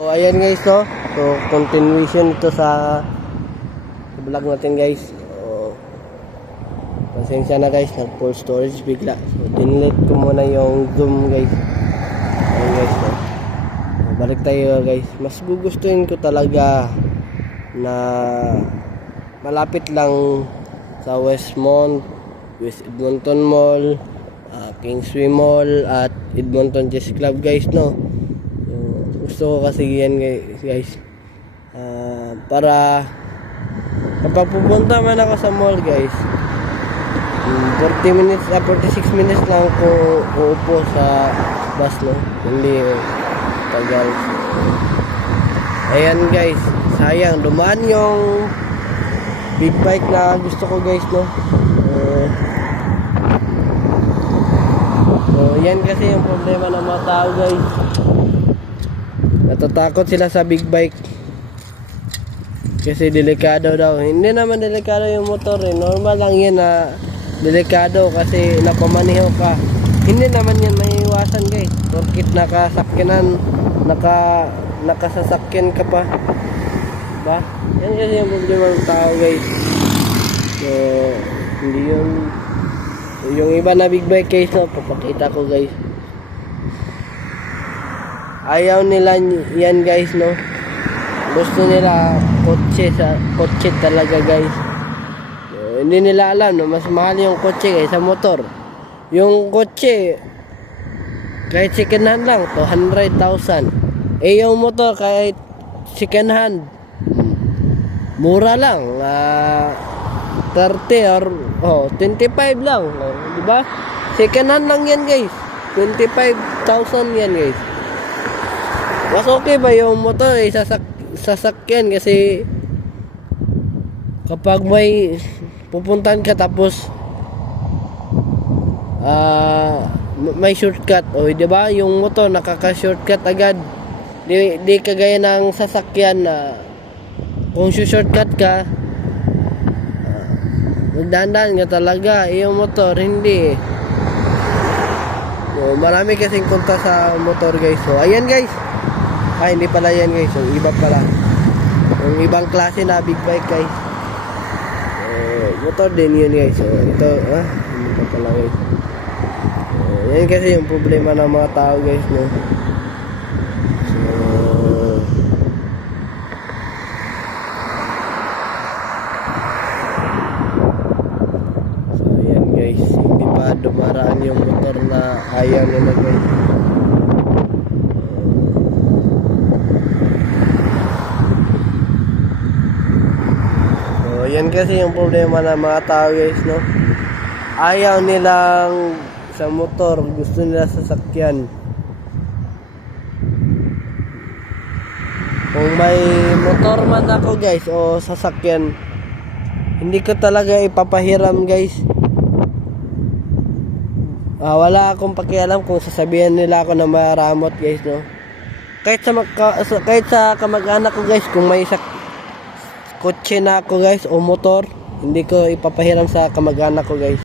So ayan guys, no? So continuation ito sa vlog natin guys. So, pasensya na guys, nag full storage bigla. So dinelete ko muna yung zoom guys. Ayan guys, no? So, balik tayo guys. Mas gugustuhin ko talaga na malapit lang sa Westmont, West Edmonton Mall, Kingsway Mall at Edmonton Chess Club guys, no? Gusto ko kasi yan guys, para kapag pupunta man ako sa mall guys, 46 minutes lang ako uupo sa bus, no? Hindi tagal. Ayan guys, sayang dumaan yung big bike na gusto ko guys, no? So yan kasi yung problema ng mga tao guys, natatakot sila sa big bike kasi delikado daw. Hindi naman delikado yung motor eh. Normal lang yan na delikado kasi napamaniho ka. Hindi naman yan maiiwasan guys. Porkit nakasasakyan ka pa, ba? Yan kasi yung problema ng tao guys. So hindi yung iba na big bike guys, no? Papakita ko guys. Ayaw nila yan guys, no? Gusto nila kotse talaga guys. So, hindi nila alam na mas mahal yung kotse kaysa motor. Yung kotse kahit second hand lang 200,000. Eh yung motor kahit second hand mura lang, 30 or 25 lang, di ba? Second hand lang yan guys. 25,000 yan guys. Mas okay ba yung motor eh, sasakyan kasi kapag may pupuntahan ka tapos may shortcut, o di ba? Yung motor nakaka-shortcut agad. Di kagaya ng sasakyan na kung shortcut ka magdandaan ka talaga. Yung motor hindi. So, marami kasing kontra sa motor guys. So ayan guys. Hindi pala yan guys, yung iba pala, yung ibang klase na big bike guys. Motor din yun guys. So ito, hindi pa pala guys. Yan kasi yung problema ng mga tao guys, no? So yan guys, hindi pa dumaraan yung motor na ayaw nila guys. Yan kasi yung problema ng mga tao guys, no? Ayaw nilang sa motor, gusto nila sa sasakyan. Kung may motor man ako guys o sasakyan, hindi ko talaga ipapahiram guys. Wala akong pakialam kung sasabihan nila ako na maramot guys, no? Kahit sa kamag-anak ko guys, kung may kotse na ako guys o motor, hindi ko ipapahiram sa kamag-anak ko guys.